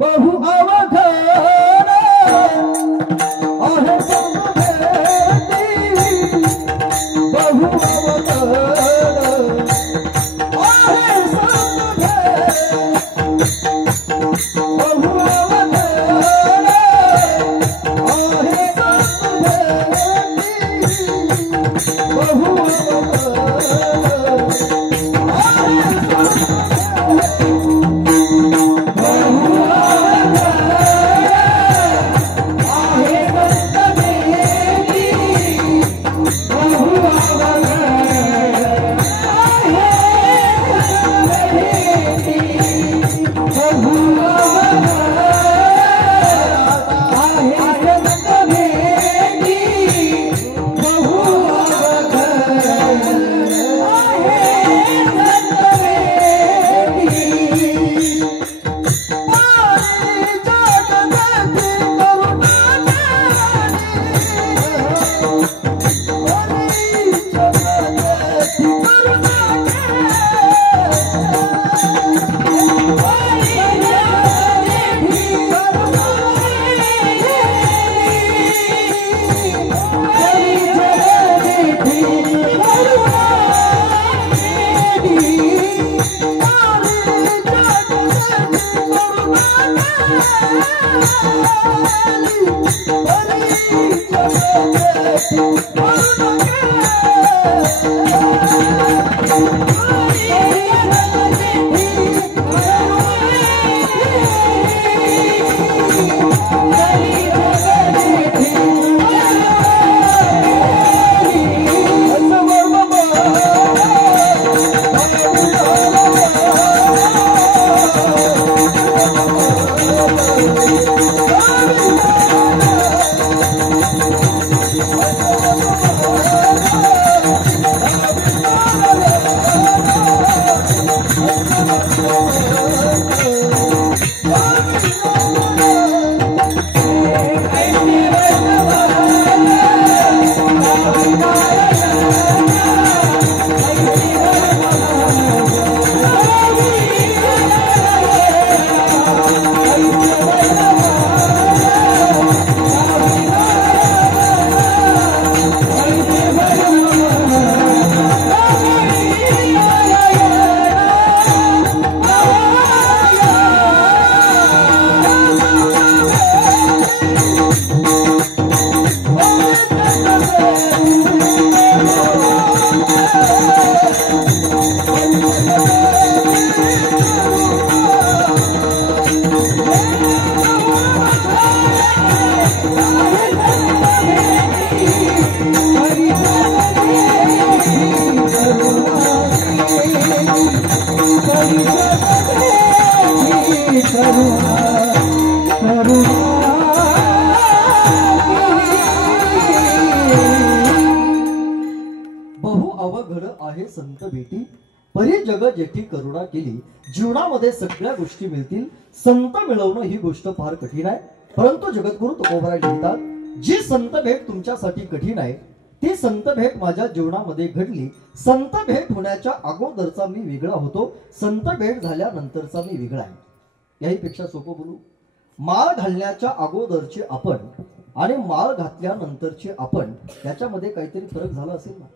बहु अवघड आहे समभेटी, बहु अवघड आहे समभेटी, बहु अवघड आहे समभेटी, बहु संत भेटी परी जग जेठी करुणा केली। जीवनामध्ये सगळ्या गोष्टी मिळतील, संत मिळवणं ही गोष्ट फार कठीण आहे। परंतु जगद्गुरु तुकोबराय लिहितात, जी संत भेट तुमच्यासाठी कठीण आहे ती संत भेट माझ्या जीवनामध्ये घडली। संत भेट होण्याच्या अगोदरचा मी वेगळा होतो, संत भेट झाल्यानंतरचा मी वेगळा आहे। याही पेक्षा सोपं बोलू, माळ घालण्याच्या अगोदरचे आपण आणि माळ घातल्यानंतरचे आपण याच्यामध्ये काहीतरी फरक झाला असेल ना?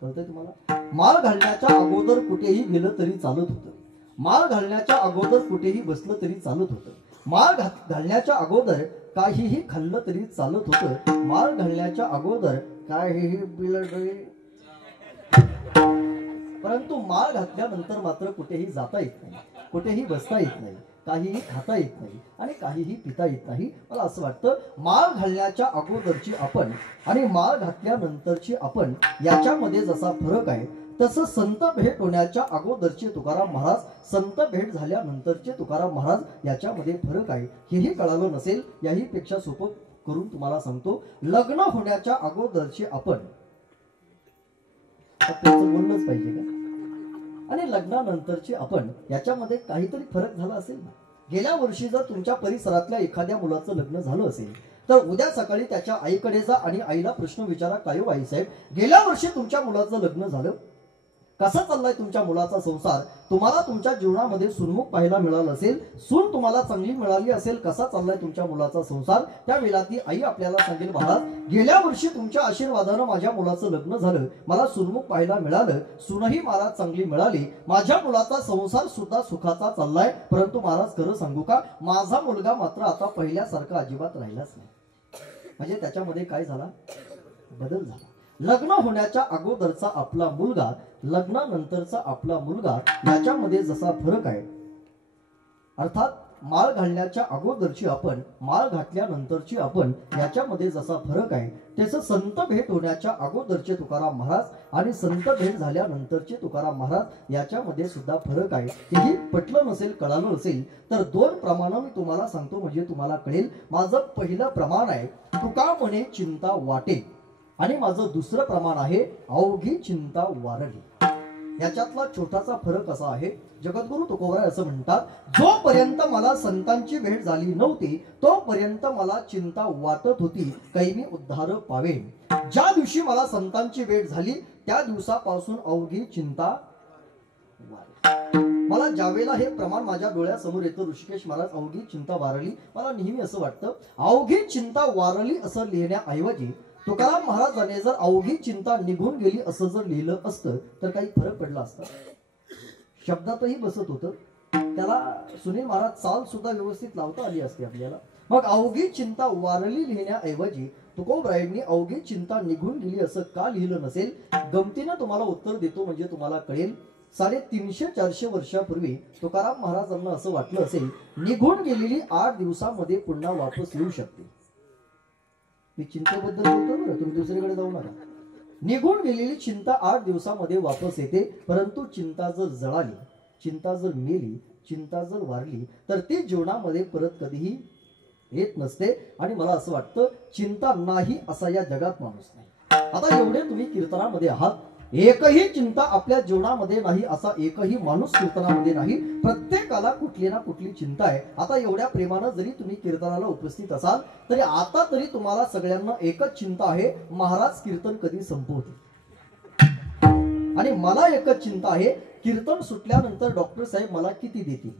कळतंय तुम्हाला? माळ घालण्याच्या अगोदर कुठेही गेलं तरी चालत होतं, माळ घालण्याच्या अगोदर कुठेही बसलं तरी चालत होतं, माळ घालण्याच्या अगोदर काहीही खाल्लं तरी चालत होतं, माळ घालण्याच्या अगोदर काहीही पिलं तरी। परंतु माळ घातल्यानंतर मात्र कुठेही जाता येत नाही, कुठेही बसता येत नाही, काहीही खाता येत नाही आणि काहीही पिता येत नाही। मला असं वाटतं माळ घालण्याच्या अगोदरची आपण आणि माळ घातल्यानंतरची आपण याच्यामध्ये जसा फरक आहे तसं संत भेट होण्याच्या अगोदरचे तुकाराम महाराज, संत भेट झाल्यानंतरचे तुकाराम महाराज याच्यामध्ये फरक आहे। हेही कळालं नसेल, याही पेक्षा सोपं करून तुम्हाला सांगतो, लग्न होण्याच्या अगोदरचे आपण त्याचं बोलणंच पाहिजे का, आणि लग्नानंतरचे आपण याच्यामध्ये काहीतरी फरक झाला असेल ना? गेल्या वर्षी जर तुमच्या परिसरातल्या एखाद्या मुलाचं लग्न झालं असेल तर उद्या सकाळी त्याच्या आईकडे जा आणि आईला प्रश्न विचारा, काय हो आई साहेब गेल्या वर्षी तुमच्या मुलाचं लग्न झालं, कसा चाललाय तुमच्या मुलाचा संसार, तुम्हाला तुमच्या जीवनामध्ये सुनमुख पाहायला मिळालं असेल, सून तुम्हाला चांगली मिळाली असेल, कसा चाललाय तुमच्या मुलाचा संसार, त्यावेळेला ती आई आपल्याला सांगेल, महाराज गेल्या वर्षी तुमच्या आशीर्वादानं माझ्या मुलाचं लग्न झालं, मला सुनमुख पाहायला मिळालं, सूनही मला चांगली मिळाली, माझ्या मुलाचा संसार सुद्धा सुखाचा चाललाय, परंतु महाराज खरं सांगू का, माझा मुलगा मात्र आता पहिल्यासारखा अजिबात राहिलाच नाही. म्हणजे त्याच्यामध्ये काय झाला, बदल झाला. लग्न होण्याच्या अगोदरचा आपला मुलगा, लग्नानंतरचा आपला मुलगा याच्यामध्ये जसा फरक आहे, अर्थात माळ घालण्याच्या अगोदरची आपण, माळ घातल्यानंतरची आपण, याच्यामध्ये जसा फरक आहे, त्याचं संत भेट होण्याच्या अगोदरचे तुकाराम महाराज आणि संत भेट झाल्यानंतरचे तुकाराम महाराज याच्यामध्ये सुद्धा फरक आहे. हेही पटलं नसेल, कळालं नसेल तर दोन प्रमाण मी तुम्हाला सांगतो, म्हणजे तुम्हाला कळेल. माझं पहिलं प्रमाण आहे तुका म्हणे चिंता वाटे, आणि माझं दुसरं प्रमाण आहे अवघी चिंता वारली. याच्यातला छोटासा फरक असा आहे, जगद्गुरु तुकोबराय असं म्हणतात, जोपर्यंत मला संतांची भेट झाली नव्हती तोपर्यंत मला चिंता वाटत होती काही मी उद्धार पावेन. ज्या दिवशी मला संतांची भेट झाली त्या दिवसापासून अवघी चिंता वारली. मला ज्यावेळेला हे प्रमाण माझ्या डोळ्यासमोर येतं, ऋषिकेश महाराज अवघी चिंता वारली, मला नेहमी असं वाटतं अवघी चिंता वारली असं लिहिण्याऐवजी तुकाराम महाराजांनी जर अवघी चिंता निघून गेली असं जर लिहिलं असतं तर काही फरक पडला असता. शब्दातही बसत होतं, त्याला सुनील महाराज चाल सुद्धा व्यवस्थित लावता आली असते आपल्याला. मग अवघी चिंता वारली लिहिण्याऐवजी तुकोबरायांनी अवघी चिंता निघून गेली असं का लिहिलं नसेल? गमतीनं तुम्हाला उत्तर देतो म्हणजे तुम्हाला कळेल. 350-400 वर्षापूर्वी तुकाराम महाराजांना असं वाटलं असेल, निघून गेलेली 8 दिवसामध्ये पुन्हा वापस येऊ शकते. मी चिंतेबद्दल बोलतो बरं, तुम्ही दुसरीकडे जाऊ नका. निघून गेलेली चिंता 8 दिवसामध्ये वापस येते, परंतु चिंता जर जळाली, चिंता जर मेली, चिंता जर वारली तर ती जीवनामध्ये परत कधीही येत नसते. आणि मला असं वाटतं चिंता नाही असा या जगात माणूस नाही. आता एवढे तुम्ही कीर्तनामध्ये आहात, एकही चिंता आपल्या जीवनामध्ये नाही असा एकही माणूस कीर्तनामध्ये नाही. प्रत्येकाला कुठली ना कुठली चिंता आहे. आता एवढ्या प्रेमानं जरी तुम्ही कीर्तनाला उपस्थित असाल तरी आता तरी तुम्हाला सगळ्यांना एकच चिंता आहे, महाराज कीर्तन कधी संपवतील. आणि मला एकच चिंता आहे, कीर्तन सुटल्यानंतर डॉक्टर साहेब मला किती देतील.